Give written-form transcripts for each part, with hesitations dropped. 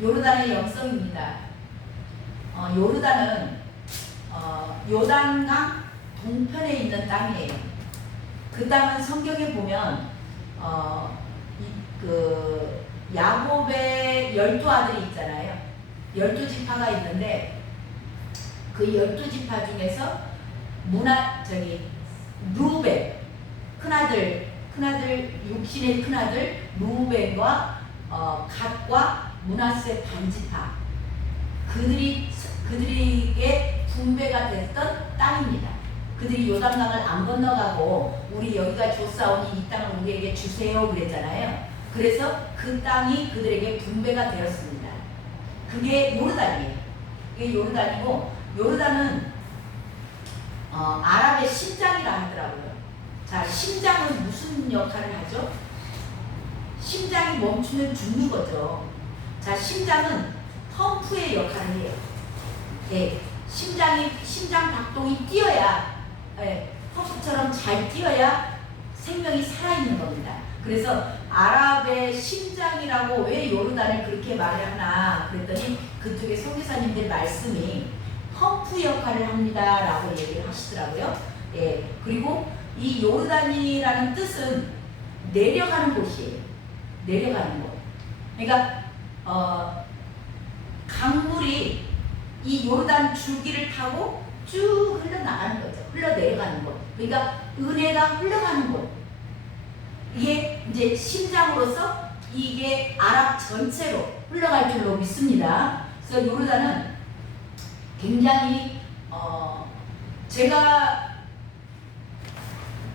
요르단의 영성입니다. 요르단은 요단강 동편에 있는 땅이에요. 그 땅은 성경에 보면 그 야곱의 12아들이 있잖아요. 12지파가 있는데 그 12지파 중에서 루벤 큰아들 육신의 큰아들 루벤과 갓과 므낫세 반지파 그들에게 분배가 됐던 땅입니다. 그들이 요단강을 안 건너가고 우리 여기가 좋사오니 이 땅을 우리에게 주세요 그랬잖아요. 그래서 그 땅이 그들에게 분배가 되었습니다. 그게 요르단이에요. 그게 요르단이고, 요르단은 아랍의 심장이라 하더라고요. 자, 심장은 무슨 역할을 하죠? 심장이 멈추면 죽는 거죠. 자, 심장은 펌프의 역할을 해요. 예, 심장 박동이 뛰어야, 펌프처럼 잘 뛰어야 생명이 살아있는 겁니다. 그래서 아랍의 심장이라고 왜 요르단을 그렇게 말을 하나 그랬더니 그쪽에 선교사님들 말씀이 펌프 역할을 합니다 라고 얘기를 하시더라고요. 예, 그리고 이 요르단이라는 뜻은 내려가는 곳이에요. 내려가는 곳. 그러니까 강물이 이 요르단 줄기를 타고 쭉 흘러나가는 거죠. 흘러내려가는 곳. 그러니까 은혜가 흘러가는 곳. 이게 이제 심장으로서 이게 아랍 전체로 흘러갈 줄로 믿습니다. 그래서 요르단은 굉장히 제가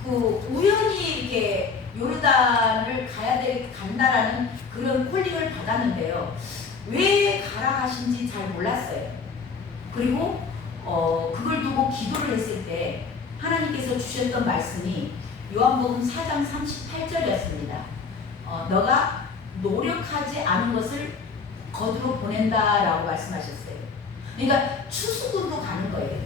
그 우연히 이렇게 요르단을 간다라는 그런 콜링을 받았는데요. 왜 가라 하신지 잘 몰랐어요. 그리고 그걸 두고 기도를 했을 때 하나님께서 주셨던 말씀이 요한복음 4장 38절이었습니다. 너가 노력하지 않은 것을 거두로 보낸다라고 말씀하셨어요. 그러니까 추수금도 가는 거예요.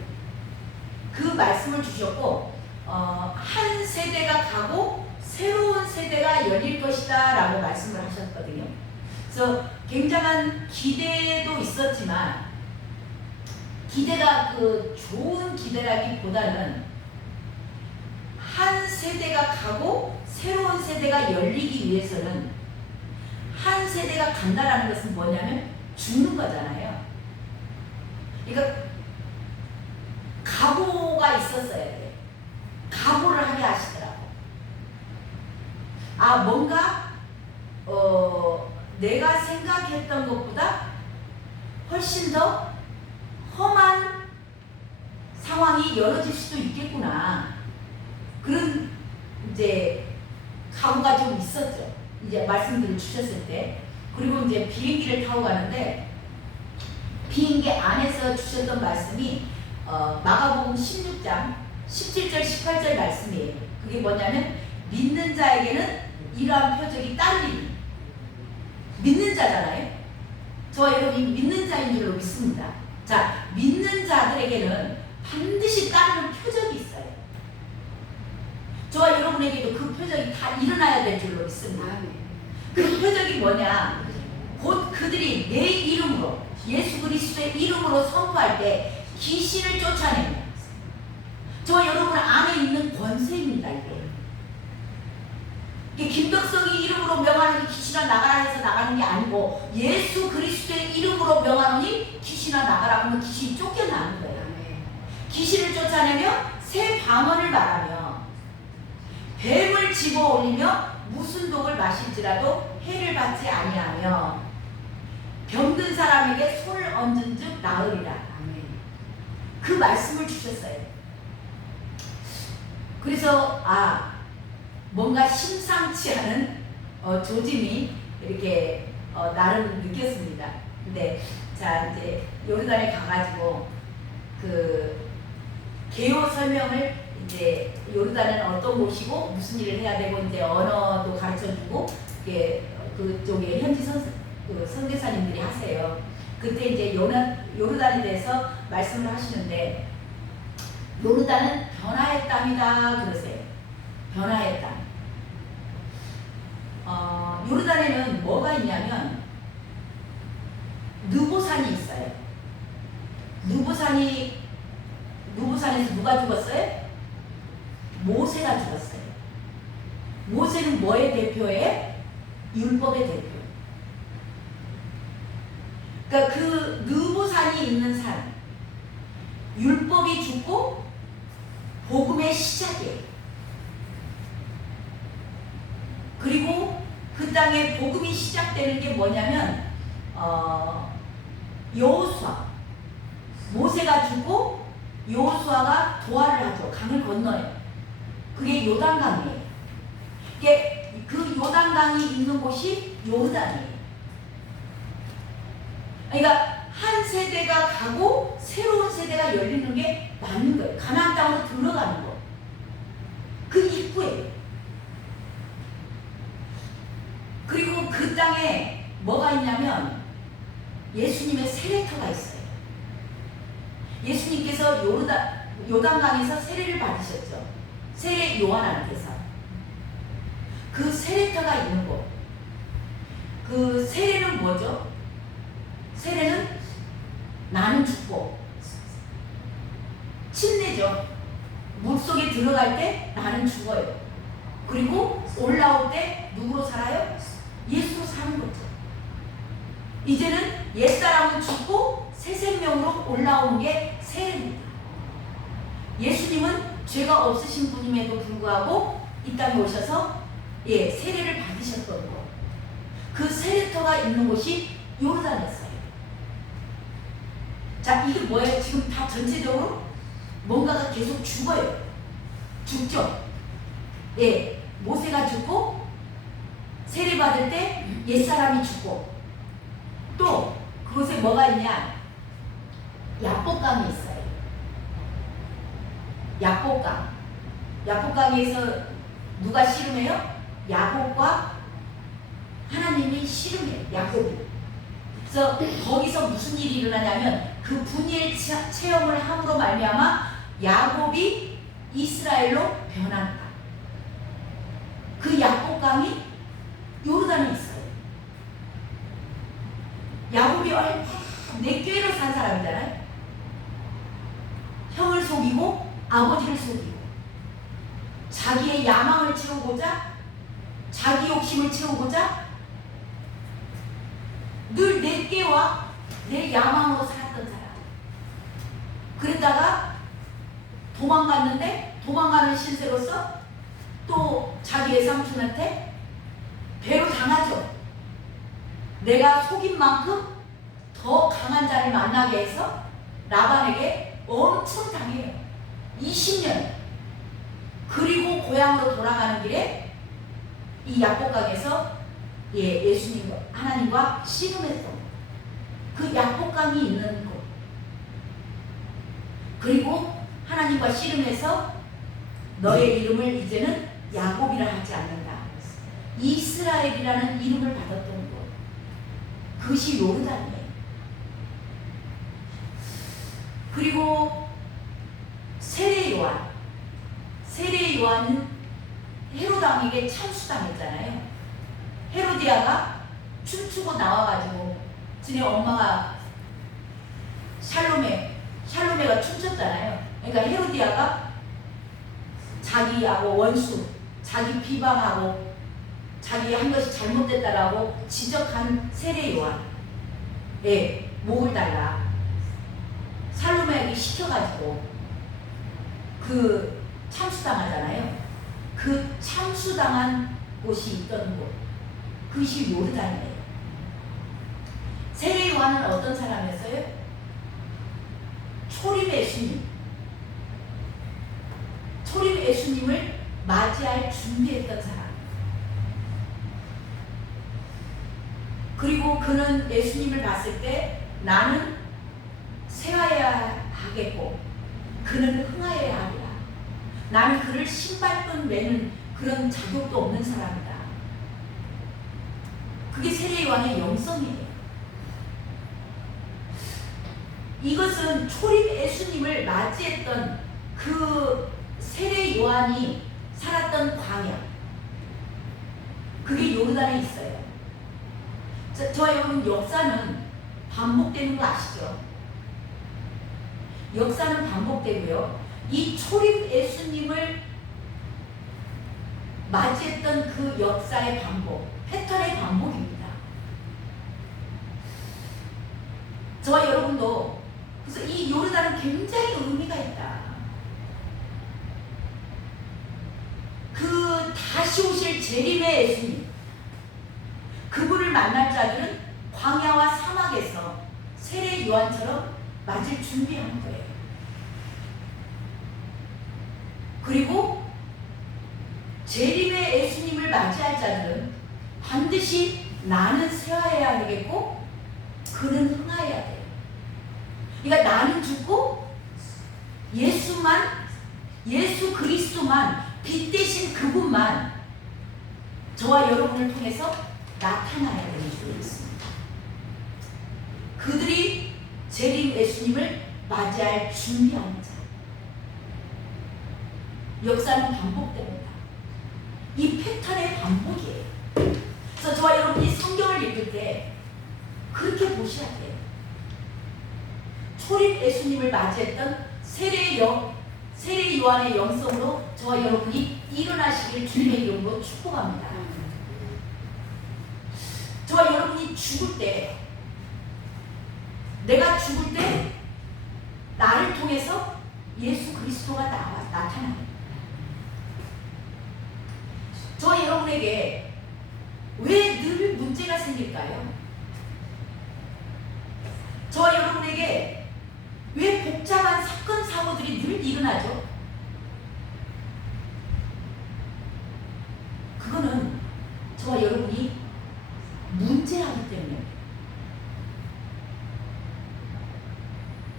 그 말씀을 주셨고 한 세대가 가고 새로운 세대가 열릴 것이다 라고 말씀을 하셨거든요. 그래서 굉장한 기대도 있었지만 기대가 그 좋은 기대라기보다는 한 세대가 가고 새로운 세대가 열리기 위해서는 한 세대가 간다라는 것은 뭐냐면 죽는 거잖아요. 그러니까 각오가 있었어야 돼. 각오를 하게 하시더라고. 뭔가 내가 생각했던 것보다 훨씬 더 험한 상황이 열어질 수도 있겠구나. 그런 이제 각오가 좀 있었죠. 이제 말씀들을 주셨을 때. 그리고 이제 비행기를 타고 가는데 비행기 안에서 주셨던 말씀이 마가복음 16장 17절 18절 말씀이에요. 그게 뭐냐면 믿는 자에게는 이러한 표적이 따르리니. 믿는 자잖아요. 저 여러분이 믿는 자인 줄로 믿습니다. 자, 믿는 자들에게는 반드시 따르는 표적이 있어요. 저와 여러분에게도 그 표적이 다 일어나야 될 줄로 믿습니다. 그 표적이 뭐냐? 곧 그들이 내 이름으로, 예수 그리스도의 이름으로 선포할 때 귀신을 쫓아냅니다. 저와 여러분 안에 있는 권세입니다. 이게 김덕성이 이름으로 명하노니 귀신아 나가라 해서 나가는 게 아니고 예수 그리스도의 이름으로 명하노니 귀신아 나가라 하면 귀신이 쫓겨나는 거예요. 귀신을 쫓아내며 새 방언을 말하며 뱀을 집어 올리며 무슨 독을 마실지라도 해를 받지 아니하며 병든 사람에게 손을 얹은 즉 나으리라. 그 말씀을 주셨어요. 그래서 뭔가 심상치 않은 조짐이 이렇게 나름 느꼈습니다. 근데 자 이제 요르단에 가가지고 그 개요 설명을 이제 요르단은 어떤 곳이고 무슨 일을 해야 되고 이제 언어도 가르쳐주고 이게 그쪽에 현지 선교사님들이 하세요. 그때 이제 요르단에 대해서 말씀을 하시는데 요르단은 변화의 땅이다 그러세요. 변화의 땅. 요르단에는 뭐가 있냐면 느보산이 있어요. 느보산에서 누가 죽었어요? 모세가 죽었어요. 모세는 뭐의 대표예요? 율법의 대표. 그러니까 그 느보산이 있는 산, 율법이 죽고 복음의 시작이에요. 그리고 그 땅에 복음이 시작되는 게 뭐냐면 여호수아, 모세가 죽고 여호수아가 도하를 하죠. 강을 건너요. 그게 요단강이에요. 그 요단강이 있는 곳이 요르단이에요. 그러니까 한 세대가 가고 새로운 세대가 열리는 게 맞는 거예요. 가나안 땅으로 들어가는 거. 그 입구예요. 그리고 그 땅에 뭐가 있냐면 예수님의 세례터가 있어요. 예수님께서 요단강에서 세례를 받으셨죠. 세례 요한한테서. 그 세례터가 있는 곳. 그 세례는 뭐죠? 세례는 나는 죽고 침례죠. 물속에 들어갈 때 나는 죽어요. 그리고 올라올 때 누구로 살아요? 예수로 사는 거죠. 이제는 옛사람은 죽고 새 생명으로 올라오는 게 세례입니다. 예수님은 죄가 없으신 분임에도 불구하고 이 땅에 오셔서 세례를 받으셨던 것. 그 세례터가 있는 곳이 요르단이었어요. 자, 이게 뭐예요? 지금 다 전체적으로 뭔가가 계속 죽어요. 죽죠? 모세가 죽고 세례 받을 때 옛사람이 죽고 또 그곳에 뭐가 있냐? 야복강이 있어요. 야복강. 야복강에서 누가 씨름해요? 야곱과 하나님이 씨름해요. 야곱이. 그래서 거기서 무슨 일이 일어나냐면 그 분이의 체험을 함으로 말미암아 야곱이 이스라엘로 변한다. 그 야복강이 요르단에 있어요. 야곱이 얼마나 꾀로 산 사람이잖아요. 형을 속이고 아버지를 속이고 자기의 야망을 채우고자 자기 욕심을 채우고자 늘 내 꾀와 내 야망으로 살았던 사람. 그러다가 도망갔는데 도망가는 신세로서 또 자기의 삼촌한테 배로 당하죠. 내가 속인 만큼 더 강한 자를 만나게 해서 라반에게 엄청 당해요. 20년. 그리고 고향으로 돌아가는 길에 이 야복강에서 예수님 하나님과 씨름했던 그 야복강이 있는 곳. 그리고 하나님과 씨름해서 너의 이름을 이제는 야곱이라 하지 않는다. 이스라엘이라는 이름을 받았던 곳. 그것이 요르단이에요. 그리고 세례 요한. 세례 요한은 헤로당에게 참수당했잖아요. 헤로디아가 춤추고 나와가지고 지네 엄마가 샬로메가 춤췄잖아요. 그러니까 헤로디아가 자기하고 원수, 자기 비방하고 자기 한 것이 잘못됐다라고 지적한 세례 요한. 목을 달라. 살로메에게 시켜가지고 그 참수당하잖아요. 그 참수당한 곳이 있던 곳. 그것이 요르단이에요. 세례 요한은 어떤 사람이었어요? 초림 예수님. 초림 예수님을 맞이할 준비했던 사람. 그리고 그는 예수님을 봤을 때 나는 쇠하여야 하겠고 그는 흥하여야 하리라. 나는 그를 신발끈 매는 그런 자격도 없는 사람이다. 그게 세례 요한의 영성이에요. 이것은 초림 예수님을 맞이했던 그 세례 요한이 살았던 광야. 그게 요르단에 있어요. 저와 여러분 역사는 반복되는 거 아시죠? 역사는 반복되고요. 이 초림 예수님을 맞이했던 그 역사의 반복, 패턴의 반복입니다. 저와 여러분도 그래서 이 요르단은 굉장히 의미가 있다. 그 다시 오실 재림의 예수님, 그분을 만날 자들은 광야와 사막에서 세례 요한처럼 맞을 준비하는 거예요. 그리고 재림의 예수님을 맞이할 자들은 반드시 나는 쇠하여야 되겠고 그는 흥하여야 돼요. 그러니까 나는 죽고 예수만, 예수 그리스도만, 빛 대신 그분만 저와 여러분을 통해서 나타나야 되는 줄이 있습니다. 그들이 재림 예수님을 맞이할 준비하는 자. 역사는 반복됩니다. 이 패턴의 반복이에요. 그래서 저와 여러분이 성경을 읽을 때 그렇게 보셔야 돼요. 초림 예수님을 맞이했던 세례 요한의 영성으로 저와 여러분이 일어나시길 주님의 이름으로 축복합니다. 저와 여러분이 죽을 때, 내가 죽을 때 나를 통해서 예수 그리스도가 나타나요. 저와 여러분에게 왜 늘 문제가 생길까요? 저와 여러분에게 왜 복잡한 사건, 사고들이 늘 일어나죠? 그거는 저와 여러분이 문제하기 때문에,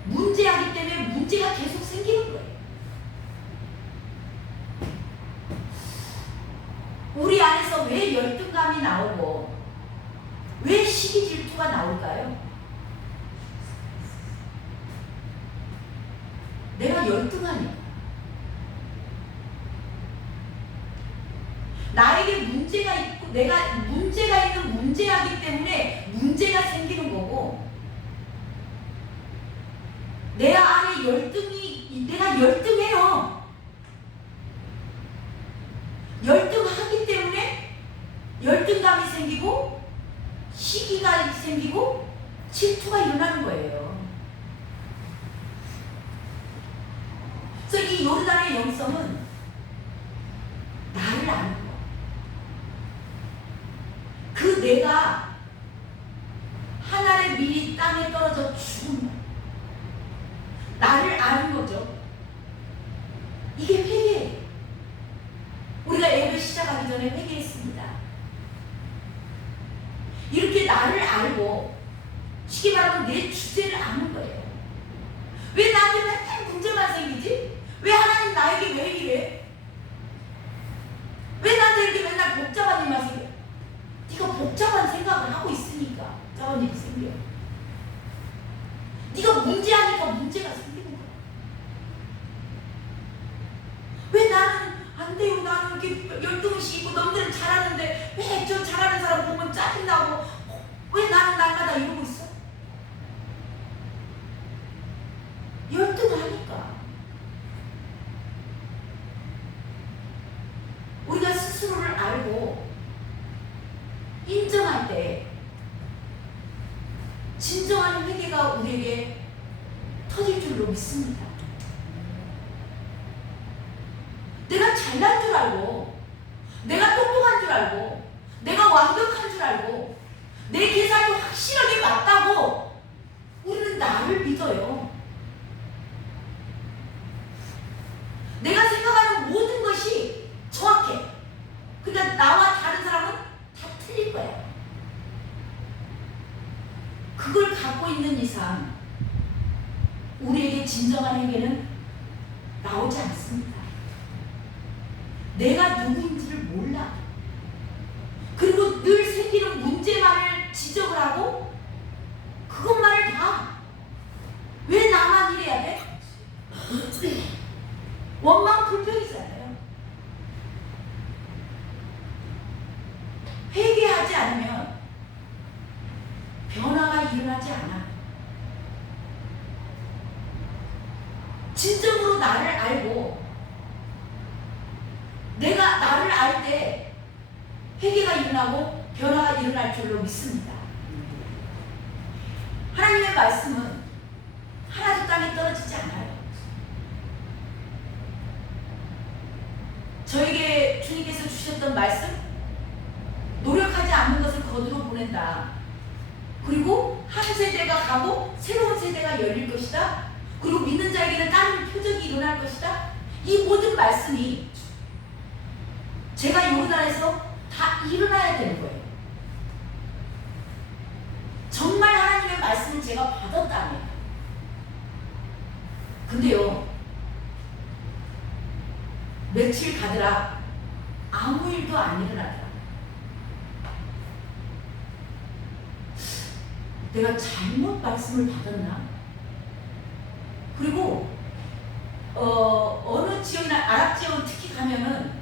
문제하기 때문에 문제가 계속 생기는 거예요. 우리 안에서 왜 열등감이 나오고 왜 시기 질투가 나올까요? 내가 열등하니까. 나에게 문제가 있고 내가 문제가 있는 문제하기 때문에 문제가 생기는 거고, 내 안에 내가 열등해요. 열등하기 때문에 열등감이 생기고 시기가 생기고 질투가 일어나는 거예요. 그래서 이 요르단의 영성은 나를 아는 거. 그 내가 하나의 밀이 땅에 떨어져 죽은 거. 나를 아는 거죠. 이게 회개예요. 우리가 예배 시작하기 전에 회개했습니다. 이렇게 나를 알고 쉽게 말하면 내 주제를 아는 거예요. 왜 나한테 맨날 문제만 생기지? 왜 하나님 나에게 왜 이래? 왜 나한테 이렇게 맨날 복잡한 일만 생겨? 네가 복잡한 생각을 하고 있으니까 복잡한 일이 생겨. 네가 문제하니까 문제가 생기는 거야. 왜 나는 안 돼요? 나는 이렇게 열등의식 있고 남들은 잘하는데 왜 저 잘하는 사람 보면 짜증나고 왜 나는 날마다 이러고 있어? 열등하니까. 우리가 스스로를 알고 인정할 때 진정한 회개가 우리에게 터질 줄로 믿습니다. 내가 잘난 줄 알고, 내가 똑똑한 줄 알고, 내가 완벽한 줄 알고, 내 계산이 확실하게 맞다고 우리는 나를 믿어요. 내가 생각하는 모든 것이 정확해. 그러니까 나와 다른 사람은 다 틀릴 거야. 그걸 갖고 있는 이상 우리에게 진정한 회개는 나오지 않습니다. 내가 누구인지를 몰라. 그리고 늘 생기는 문제만을 지적을 하고 그것만을 다 왜 나만 이래야 돼? 원망 불평이잖아요. 회개하지 않으면 변화가 일어나지 않아. 진정으로 나를 알고 내가 나를 알 때 회개가 일어나고 변화가 일어날 줄로 믿습니다. 하나님의 말씀은 하나도 땅에 떨어지지 않아요. 저에게 주님께서 주셨던 말씀, 노력하지 않는 것을 거두러 보낸다. 그리고 한 세대가 가고 새로운 세대가 열릴 것이다. 그리고 믿는 자에게는 다른 표적이 일어날 것이다. 이 모든 말씀이 제가 요르단에서 다 일어나야 되는 거예요. 정말 하나님의 말씀을 제가 받았다면. 근데요, 며칠 가더라 아무 일도 안 일어나더라. 내가 잘못 말씀을 받았나? 그리고 어느 지역이나 아랍 지역 특히 가면은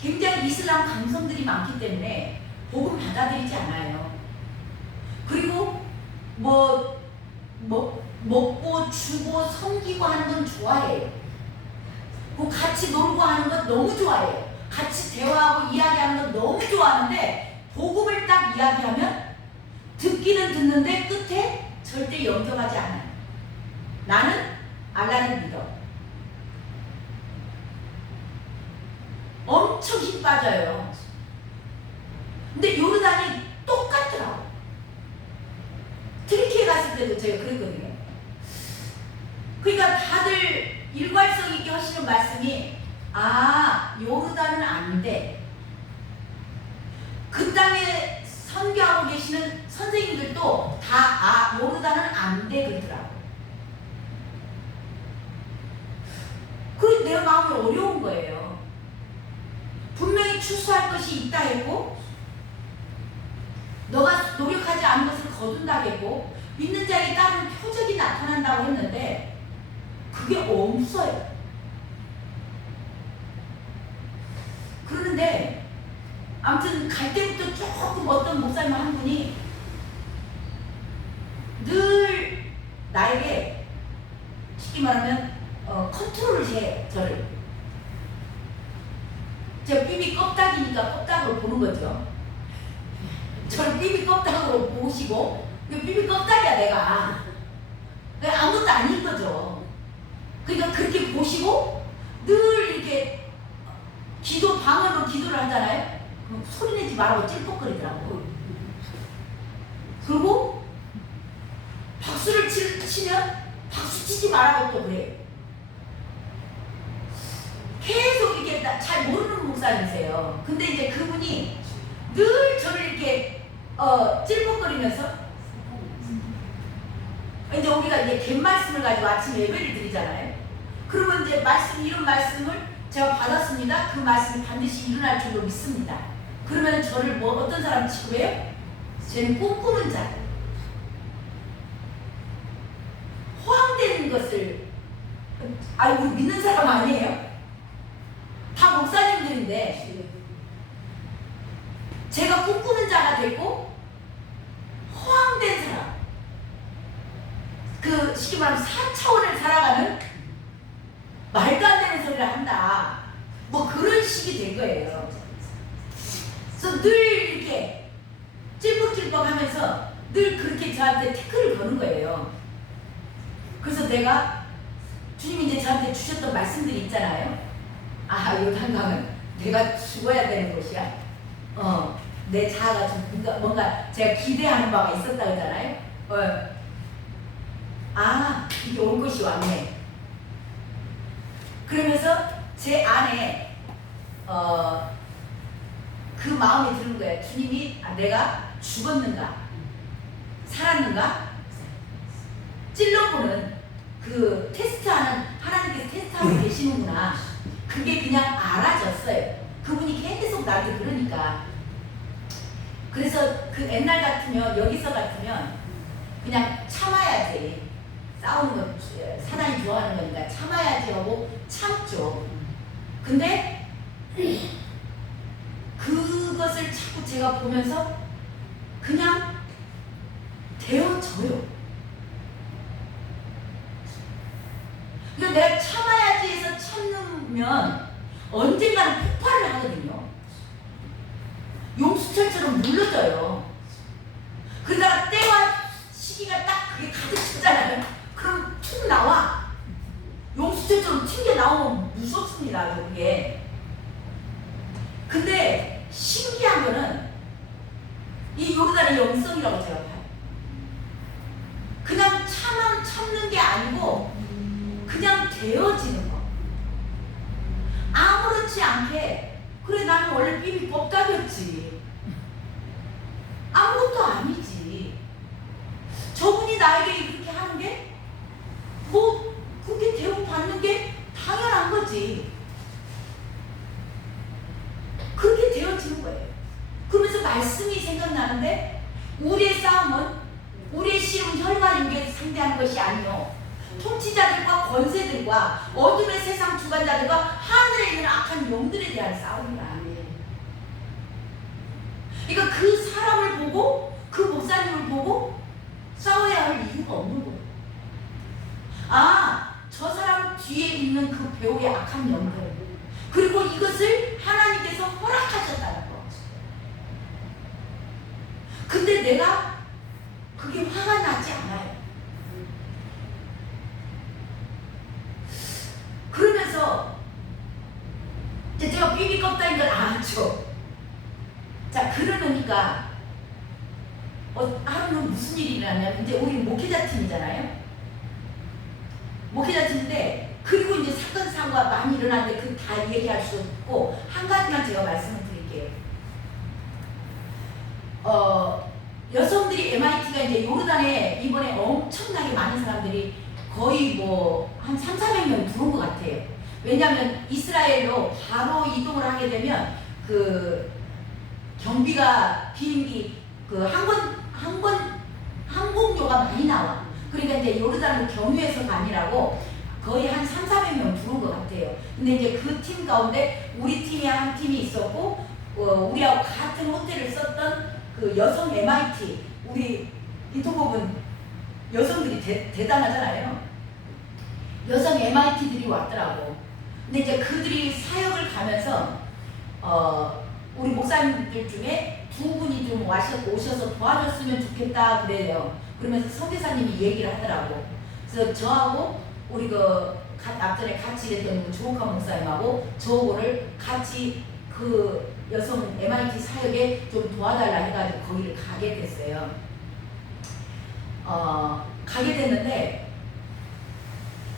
굉장히 이슬람 감성들이 많기 때문에 복음 받아들이지 않아요. 그리고 먹고 주고 섬기고 하는 건 좋아해요. 같이 놀고 하는 건 너무 좋아해요. 같이 대화하고 이야기하는 건 너무 좋아하는데 복음을 딱 이야기하면 듣기는 듣는데 끝에 절대 영접하지 않아요. 나는 알라를 믿어. 엄청 힘 빠져요. 근데 요르단이 똑같더라고. 트리키에 갔을 때도 제가 그랬거든요. 그러니까 다들 일관성 있게 하시는 말씀이 요르단은 안 돼. 그 땅에 선교하고 계시는 선생님들도 다 요르단은 안 돼 그러더라고. 그래서 내 마음이 어려운 거예요. 분명히 추수할 것이 있다 했고 너가 노력하지 않은 것을 거둔다 했고 믿는 자에게 따른 표적이 나타난다고 했는데 그게 없어요. 그러는데 아무튼 갈 때부터 조금 어떤 목사님 한 분이 늘 나에게 쉽게 말하면 컨트롤을 해. 저를 제가 삐비 껍데기니까 껍데기로 보는 거죠. 저를 삐비 껍데기로 보시고 삐비 껍데기야 내가 아무것도 아닌 거죠. 그러니까 그렇게 보시고 늘 이렇게 방언으로 기도를 하잖아요. 소리 내지 말라고 찔퍽거리더라고. 그리고 박수를 치면 박수 치지 말라고 또 그래. 계속 이렇게 잘 모르는 목사님이세요. 근데 이제 그분이 늘 저를 이렇게 찔퍽거리면서 이제 우리가 이제 갯말씀을 가지고 아침 예배를 드리잖아요. 그러면 이제 이런 말씀을 제가 받았습니다. 그 말씀이 반드시 일어날 줄로 믿습니다. 그러면 저를 어떤 사람 취급해요? 쟤는 꿈꾸는 자. 허황된 것을 우리 믿는 사람 아니에요? 다 목사님들인데 제가 꿈꾸는 자가 되고 허황된 사람, 쉽게 말하면 4차원을 살아가는 말도 안 되는 소리를 한다. 그런 식이 된 거예요. 그래서 늘 이렇게 찔뻑찔뻑 하면서 늘 그렇게 저한테 태클을 거는 거예요. 그래서 내가 주님이 이제 저한테 주셨던 말씀들이 있잖아요. 요단강은 내가 죽어야 되는 곳이야. 내 자아가 좀 뭔가 제가 기대하는 바가 있었다 그러잖아요. 이게 올 것이 왔네. 그러면서 제 안에 그 마음이 드는 거예요. 주님이 내가 죽었는가 살았는가 찔러보는 그 테스트하는 하나님께서 테스트하고 계시는구나. 그게 그냥 알아졌어요. 그분이 계속 나한테 그러니까. 그래서 그 옛날 같으면 여기서 같으면 그냥 참아야지. 싸우는 거 사단이 좋아하는 거니까 참아야지 하고 참죠. 근데 그것을 자꾸 제가 보면서 그냥 되어져요. 그러니까 내가 참아 보면 언젠가는 폭발을 하거든요. 용수철처럼 눌러져요. 그러다가 때와 시기가 딱 그게 가득 찼잖아요. 그럼 툭 나와. 용수철처럼 튕겨 나오면 무섭습니다. 그게. 근데 신기한 거는 이 요르단의 영성이라고 제가 봐요. 그냥 참는 게 아니고 그냥 되어지는 거. 아무렇지 않게 그래 나는 원래 삐비 껍답이었지. 아무것도 아니지. 저분이 나에게 이렇게 하는 게 뭐 그렇게 대우받는 게 당연한 거지. 그렇게 되어지는 거예요. 그러면서 말씀이 생각나는데 우리의 싸움은 우리의 씨름 혈과 육에 상대하는 것이 아니요 통치자들과 권세들과 어둠의 세상 주관자들과 하늘에 있는 악한 영들에 대한 싸움이라. 그러니까 그 사람을 보고 그 목사님을 보고 싸워야 할 이유가 없는 거예요. 아, 저 사람 뒤에 있는 그 배우의 악한 영들, 그리고 이것을 하나님께서 허락하셨다는 거. 근데 내가 그게 화가 나지 않아요. 그러면서 제가 삐비 껍다인 걸 알았죠. 자, 그러니까 하루는 무슨 일이 일어나냐면 이제 우리 목회자 팀이잖아요. 목회자 팀인데 그리고 이제 사건 사고가 많이 일어나는데 그 다 얘기할 수 없고 한 가지만 제가 말씀을 드릴게요. 여성들이 MIT가 이제 요르단에 이번에 엄청나게 많은 사람들이 거의 뭐 한 300~400명 들어온 것 같아요. 왜냐하면 이스라엘로 바로 이동을 하게 되면 그 경비가 비행기 그 항공료가 많이 나와. 그러니까 이제 요르단은 경유해서가 아니라고 거의 한 300~400명 들어온 것 같아요. 근데 이제 그 팀 가운데 우리 팀이 한 팀이 있었고 우리하고 같은 호텔을 썼던 그 여성 MIT, 우리 이토복은 여성들이 대단하잖아요. 여성 MIT들이 왔더라고. 근데 이제 그들이 사역을 가면서 우리 목사님들 중에 두 분이 좀 오셔서 도와줬으면 좋겠다 그래요. 그러면서 선교사님이 얘기를 하더라고. 그래서 저하고 우리 그 앞전에 같이 일했던 그 조옥하 목사님하고 저하고를 같이 그 여성 MIT 사역에 좀 도와달라 해가지고 거기를 가게 됐어요. 가게 됐는데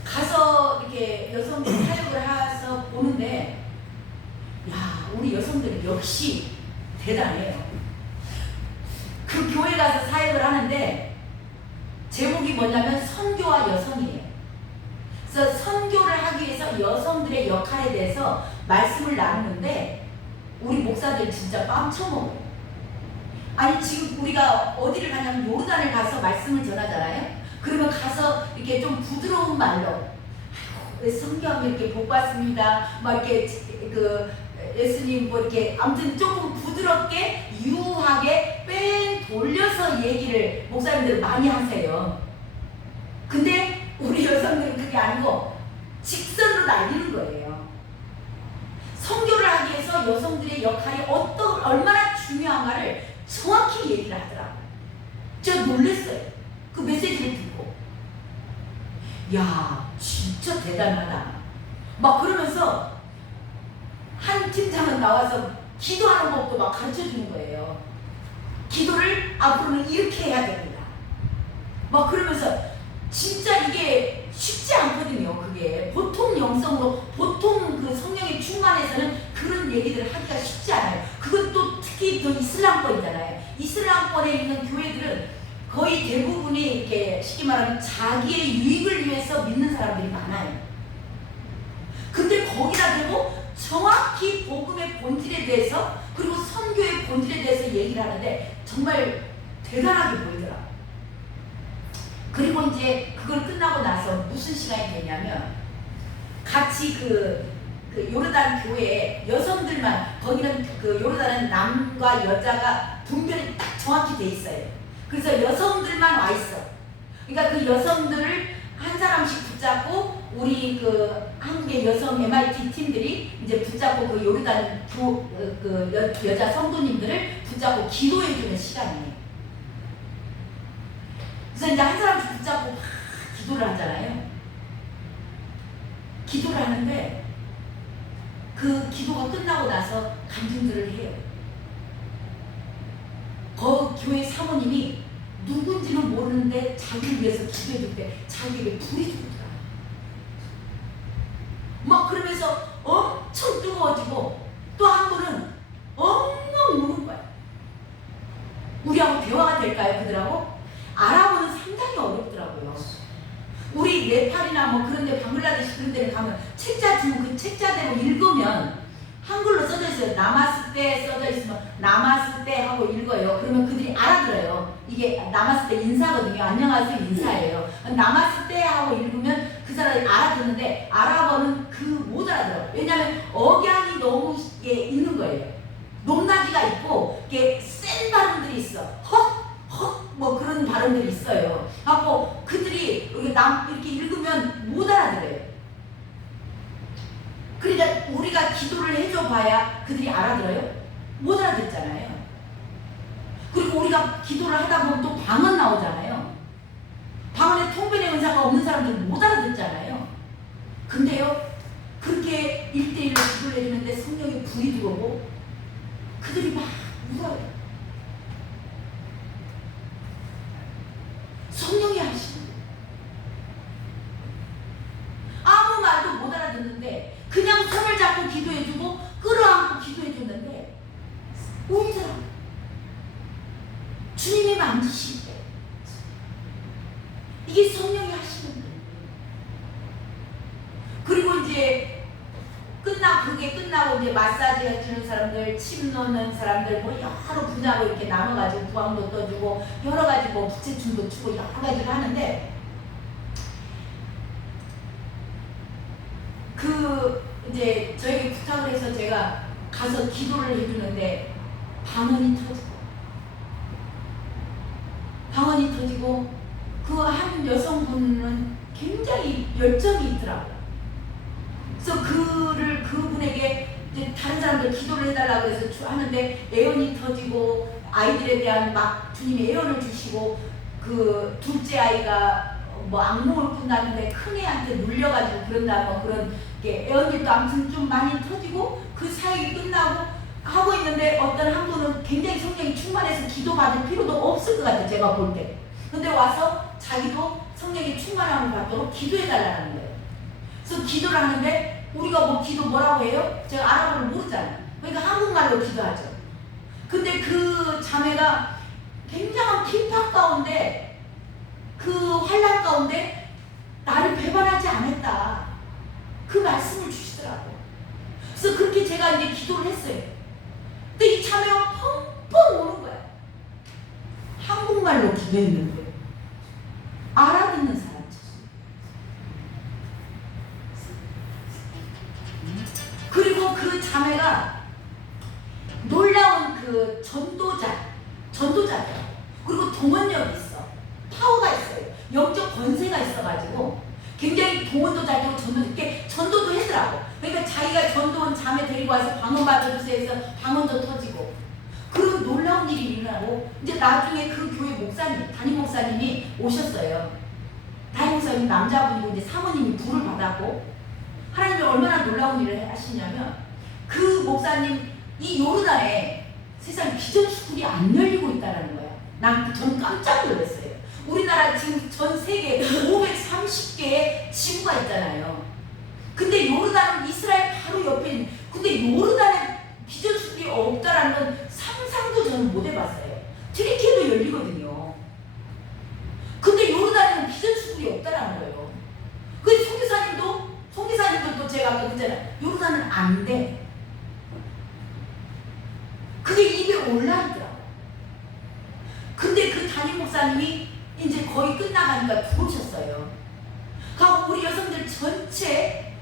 가서 이렇게 여성들 사역을 해서 보는데 야, 우리 여성들이 역시 대단해요. 그 교회 가서 사역을 하는데 제목이 뭐냐면 선교와 여성이에요. 그래서 선교를 하기 위해서 여성들의 역할에 대해서 말씀을 나누는데 우리 목사들 진짜 뺨 쳐먹어요. 아니 지금 우리가 어디를 가냐면 요르단을 가서 말씀을 전하잖아요. 그러면 가서 이렇게 좀 부드러운 말로 선교하면 이렇게 복 받습니다. 막 이렇게 그 예수님 뭐 이렇게 아무튼 조금 부드럽게 유하게 뺑 돌려서 얘기를 목사님들 많이 하세요. 근데 우리 여성들은 그게 아니고 직선으로 날리는 거예요. 선교를 하기 위해서 여성들의 역할이 얼마나 중요한가를 정확히 얘기를 하더라고요. 제가 놀랐어요. 그 메시지를 듣고. 야, 진짜 대단하다. 막 그러면서 한 팀장은 나와서 기도하는 법도 막 가르쳐 주는 거예요. 기도를 앞으로는 이렇게 해야 됩니다. 막 그러면서 진짜 이게 쉽지 않거든요. 그게 보통 영성으로 보통 그 성령의 충만해서는 그런 얘기들을 하기가 쉽지 않아요. 그것도 특히 또 이슬람권이잖아요. 이슬람권에 있는 교회들은 거의 대부분이 이렇게 쉽게 말하면 자기의 유익을 위해서 믿는 사람들이 많아요. 근데 거기다 대고 정확히 복음의 본질에 대해서 그리고 선교의 본질에 대해서 얘기를 하는데 정말 대단하게 보이더라고요. 그리고 이제 그걸 끝나고 나서 무슨 시간이 되냐면 같이 그 요르단 교회에 여성들만, 거기는 그 요르단은 남과 여자가 분별이 딱 정확히 돼 있어요. 그래서 여성들만 와 있어. 그러니까 그 여성들을 한 사람씩 붙잡고 우리 그 한국의 여성 MIT 팀들이 이제 붙잡고 그 요르단 여자 성도님들을 붙잡고 기도해주는 시간이에요. 그래서 이제 한 사람씩 붙잡고 막 기도를 하잖아요. 기도를 하는데 그 기도가 끝나고 나서 간증들을 해요. 그 교회 사모님이 누군지는 모르는데 자기를 위해서 기도해줄 때 자기에게 불이 들어오더라. 막 그러면서 엄청 뜨거워지고 또 한 분은 엉엉 우는 거야. 우리하고 대화가 될까요? 그들하고? 아랍어는 상당히 어렵더라고요. 우리 네팔이나 뭐 그런 데 방글라데시 그런 데 가면 책자 주면 그 책자대로 읽으면 한글로 써져 있어요. 나마스테 써져 있으면 나마스테 하고 읽어요. 그러면 그들이 알아들어요. 이게 나마스테 인사거든요. 안녕하세요 인사예요. 나마스테 하고 읽으면 그 사람이 알아듣는데 아랍어는 못 알아들어요. 왜냐하면 억양이 너무 있는 거예요. 높낮이가 있고 센 발음들이 있어. 헛 뭐 그런 발음들이 있어요. 하고 그들이 이렇게 읽으면 못 알아들어요. 그러니까 우리가 기도를 해줘 봐야 그들이 알아들어요? 못 알아듣잖아요. 그리고 우리가 기도를 하다 보면 또 방언 나오잖아요. 방언에 통변의 은사가 없는 사람들 못 알아듣잖아요. 근데요, 그렇게 1대1로 기도를 해주는데 성령의 불이 들어오고 그들이 막 울어요. 성령이 하시는 거예요. 아무 말도 못 알아듣는데 그냥 손을 잡고 기도해주고 끌어안고 기도해줬는데 울더라고요. 주님이 만지실 때 이게 성령이 하시는 거예요. 그리고 이제 그게 끝나고 이제 마사지 해주는 사람들, 침 놓는 사람들 뭐 여러 분야로 이렇게 나눠가지고 부항도 떠주고 여러 가지 뭐 부채춤도 추고 여러 가지를 하는데 이제 저에게 부탁을 해서 제가 가서 기도를 해주는데 방언이 터지고 그 한 여성분은 굉장히 열정이 있더라고요. 그래서 그분에게 이제 다른 사람들 기도를 해달라고 해서 하는데 애연이 터지고 아이들에 대한 막 주님이 애연을 주시고 그 둘째 아이가 뭐 악몽을 꾼다는데 큰 애한테 물려가지고 그런다 뭐 그런 게 애언일도 아무튼 좀 많이 터지고 그 사역이 끝나고 하고 있는데 어떤 한 분은 굉장히 성령이 충만해서 기도받을 필요도 없을 것 같아요. 제가 볼 때. 근데 와서 자기도 성령이 충만함을 받도록 기도해달라는 거예요. 그래서 기도를 하는데 우리가 뭐 기도 뭐라고 해요? 제가 아랍어를 모르잖아요. 그러니까 한국말로 기도하죠. 근데 그 자매가 굉장한 핍박 가운데 그 환난 가운데 나를 배반하지 않았다. 그 말씀을 주시더라고요. 그래서 그렇게 제가 이제 기도를 했어요. 근데 이 자매가 펑펑 우는 거야. 한국말로 기도했는 거예요. 알아듣는 사람처럼. 그리고 그 자매가 놀라운 그 전도자죠. 그리고 동원력이 있어. 파워가 있어요. 영적 권세가 있어가지고 굉장히 동원도 잘 되고 전도도 했더라고. 그러니까 자기가 전도원 자매 데리고 와서 방언 받아주세요 해서 방언도 터지고 그런 놀라운 일이 일어나고 이제 나중에 그 교회 목사님, 담임 목사님이 오셨어요. 담임 목사님 남자분이고 이제 사모님이 불을 받았고 하나님이 얼마나 놀라운 일을 하시냐면 그 목사님 이 요르단에 세상 비전 스쿨이 안 열리고 있다는 거야. 전 깜짝 놀랐어요. 우리나라 지금 전 세계 530개의 지구가 있잖아요. 근데 요르단은 이스라엘 바로 옆에 있는, 근데 요르단에 비전 스쿨이 없다라는 건 상상도 저는 못 해봤어요. 트리키에도 열리거든요. 근데 요르단에는 비전 스쿨이 없다라는 거예요. 그 송기사님도 또 제가 아까 그랬잖아요. 요르단은 안 돼. 그게 입에 올라있더라고. 근데 그 담임 목사님이 이제 거의 끝나가니까 들어오셨어요. 그리고 우리 여성들 전체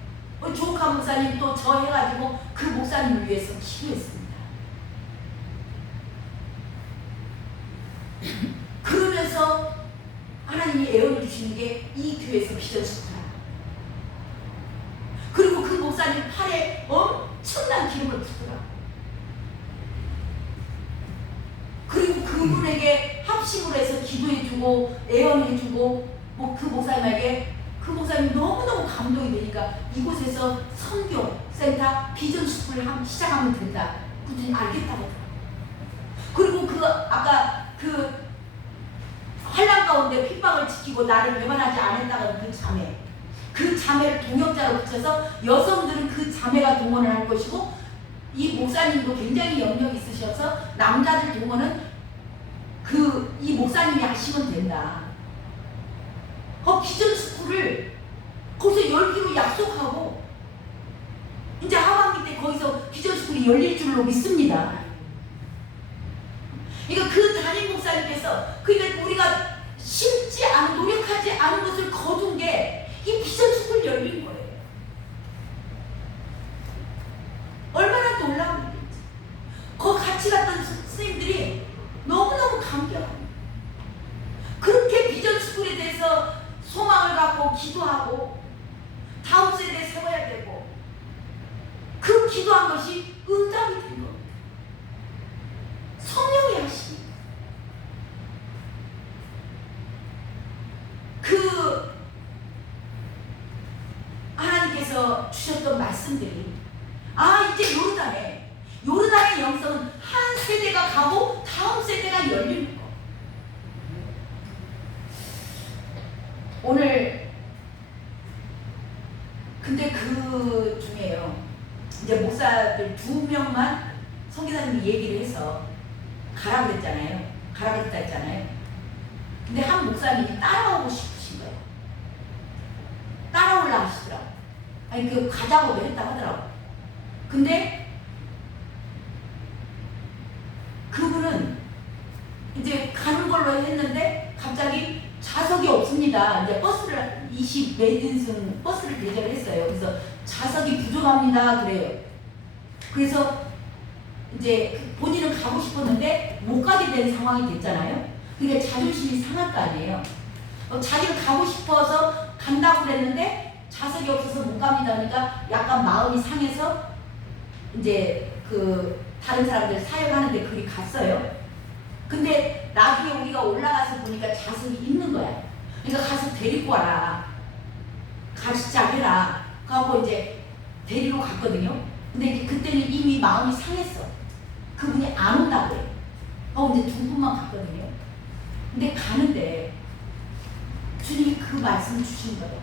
조옥한 목사님 또 저 해가지고 그 목사님을 위해서 기도했습니다. 그러면서 하나님이 애원해 주시는 게 이 교회에서 비전 스쿨이야. 그리고 그 목사님 팔에 엄청난 기름을 붓더라. 그리고 그분에게 합심을 해서 기도해주고 애원해주고 뭐 그 목사님에게 그 목사님이 너무너무 감동이 되니까 이곳에서 선교 센터 비전 스쿨을 시작하면 된다. 그분이 알겠다고 하더라고요. 그리고 그 아까 그 환난 가운데 핍박을 지키고 나를 배반하지 않았다는 그 자매를 동역자로 붙여서 여성들은 그 자매가 동원을 할 것이고 이 목사님도 굉장히 영역이 있으셔서 남자들 동원은 이 목사님이 하시면 된다. 비전 스쿨을 거기서 열기로 약속하고 이제 하반기 때 거기서 비전 스쿨이 열릴 줄로 믿습니다. 그러니까 그 담임 목사님께서 그러니까 우리가 심지 않은 노력하지 않은 것을 거둔 게 이 비전 스쿨 열린 거예요. 얼마나 놀라운 일인지. 거기 같이 갔던 선생님들이 너무너무 감격합니다. 그렇게 비전 스쿨에 대해서 소망을 갖고 기도하고 다음 세대에 세워야 되고 그 기도한 것이 응답이 된 겁니다. 성령이 하십니다. 하나님께서 주셨던 말씀들이 이제 요르단의 영성은 한 세대가 가고 다음 세대가 열리는 거. 오늘 근데 그 중에요 이제 목사들 2명만 선교사님이 얘기를 해서 가라 그랬잖아요. 가라 그랬다 했잖아요. 근데 한 목사님이 따라오고 싶으신 거예요. 따라올라 하시더라고. 가자고 했다 하더라고. 근데 그분은 이제 가는 걸로 했는데 갑자기 좌석이 없습니다. 이제 버스를 20매진승 버스를 대절을 했어요. 그래서 좌석이 부족합니다. 그래요. 그래서 이제 본인은 가고 싶었는데 못 가게 된 상황이 됐잖아요. 그러니까 자존심이 상할 거 아니에요. 자기는 가고 싶어서 간다고 그랬는데 좌석이 없어서 못 갑니다. 그러니까 약간 마음이 상해서 이제 다른 사람들 사역하는데 그리 갔어요. 근데 나중에 우리가 올라가서 보니까 좌석이 있는 거야. 그러니까 가서 데리고 와라. 같이 짜해라. 그하고 이제 데리러 갔거든요. 근데 이제 그때는 이미 마음이 상했어. 그분이 안 온다고 해. 이제 2분만 갔거든요. 근데 가는데 주님이 그 말씀을 주신 거예요.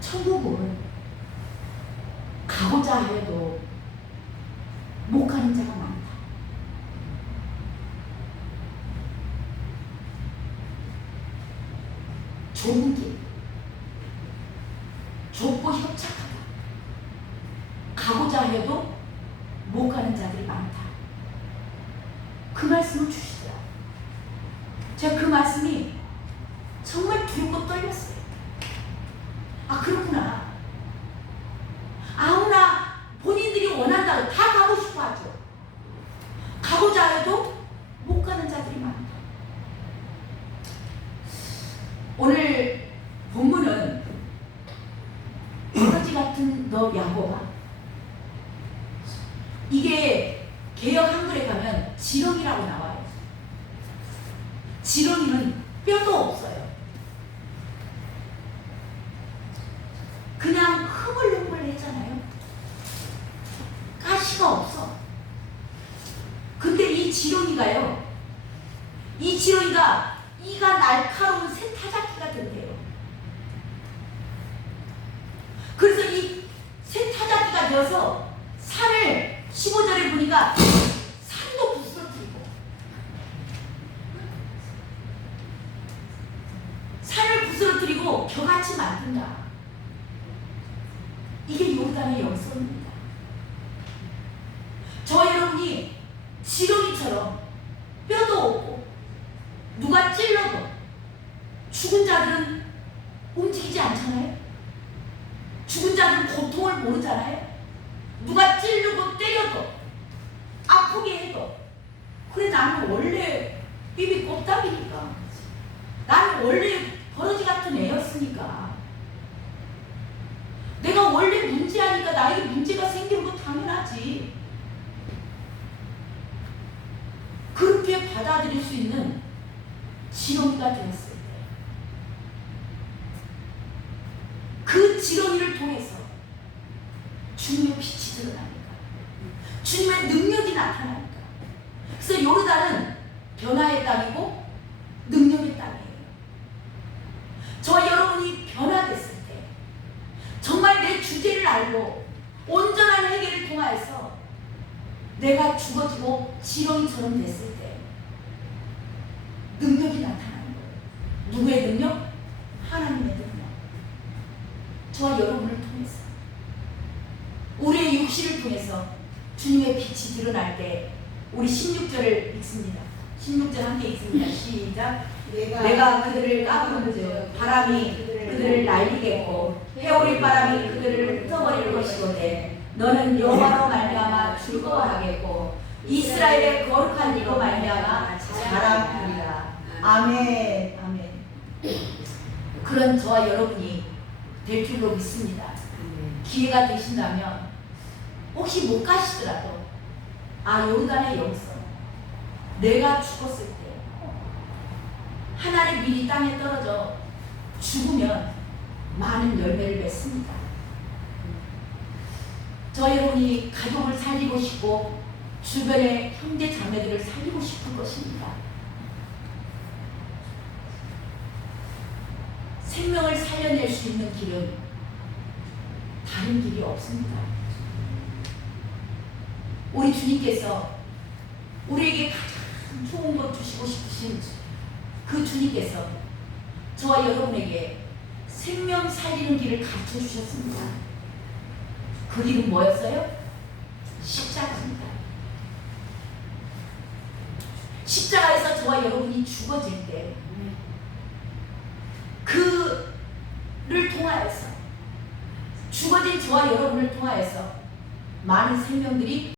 천국은 가고자 해도 못 가는 자가 많다. 좁은 길, 좁고 협착하다. 가고자 해도 못 가는 자들이 많다. 그 말씀을 주시더라. 제가 그 말씀이 정말 두렵고 떨렸어요. 그렇구나. 아무나 본인들이 원한다고 다 가고 싶어 하죠. 가고자 해도 못 가는 자들이 많다. 오늘 본문은 거지 같은 너 야곱아. 이게 개역 한글에 가면 지렁이라고 나와요. 지렁이는 뼈도 없어요. 그냥 흐물흐물했잖아요. 가시가 없어. 근데 이 지렁이가 이가 날카로운 새 타작기가 된대요. 그래서 이 새 타작기가 되어서 산을 15절에 보니까 산도 부스러뜨리고 산을 부스러뜨리고 겨같이 만든다. 이게 요르단의 영성입니다. 저 여러분이 지렁이처럼 뼈도 없고 누가 찔러도 죽은 자들은 움직이지 않잖아요. 죽은 자들은 고통을 모르잖아요. 누가 찔르고 때려도 아프게 해도 그래 나는 원래 삐비 꼽답이니까 나는 원래 버러지 같은 애였으니까. 내가 원래 문제하니까 나에게 문제가 생기는 거 당연하지. 그렇게 받아들일 수 있는 지렁이가 되었을 때, 그 지렁이를 통해서 주님의 빛이 드러나니까, 주님의 능력이 나타나니까. 그래서 요르단은 변화의 땅이고 능력의 땅이에요. 저와 여러분이 변화됐을 때, 정말 내 주제를 알고 온전한 회개를 통하여서 내가 죽어지고 지렁이처럼 됐을 때 능력이 나타나는 거예요. 누구의 능력? 하나님의 능력. 저와 여러분을 통해서, 우리의 육신을 통해서 주님의 빛이 드러날 때 우리 16절을 읽습니다. 16절 함께 읽습니다. 시작. 내가 그들을 깎은즉 바람이 그들을 날리겠고 해오리 바람이 그들을 흩어버릴 것이거든. 너는 여호와로 말미암아 즐거워하겠고 이스라엘의 거룩한 이로 말미암아 자랑하리라. 아멘. 아멘. 그런 저와 여러분이 될 줄로 믿습니다. 기회가 되신다면 혹시 못 가시더라도 요르단의 영성, 내가 죽었을 때 하나님 미리 땅에 떨어져 죽으면 많은 열매를 맺습니다. 저 여러분이 가족을 살리고 싶고 주변의 형제 자매들을 살리고 싶을 것입니다. 생명을 살려낼 수 있는 길은 다른 길이 없습니다. 우리 주님께서 우리에게 가장 좋은 것 주시고 싶으신 그 주님께서 저와 여러분에게 생명 살리는 길을 가르쳐 주셨습니다. 그 길은 뭐였어요? 십자가입니다. 십자가에서 저와 여러분이 죽어질 때 그를 통하여서, 죽어진 저와 여러분을 통하여서 많은 생명들이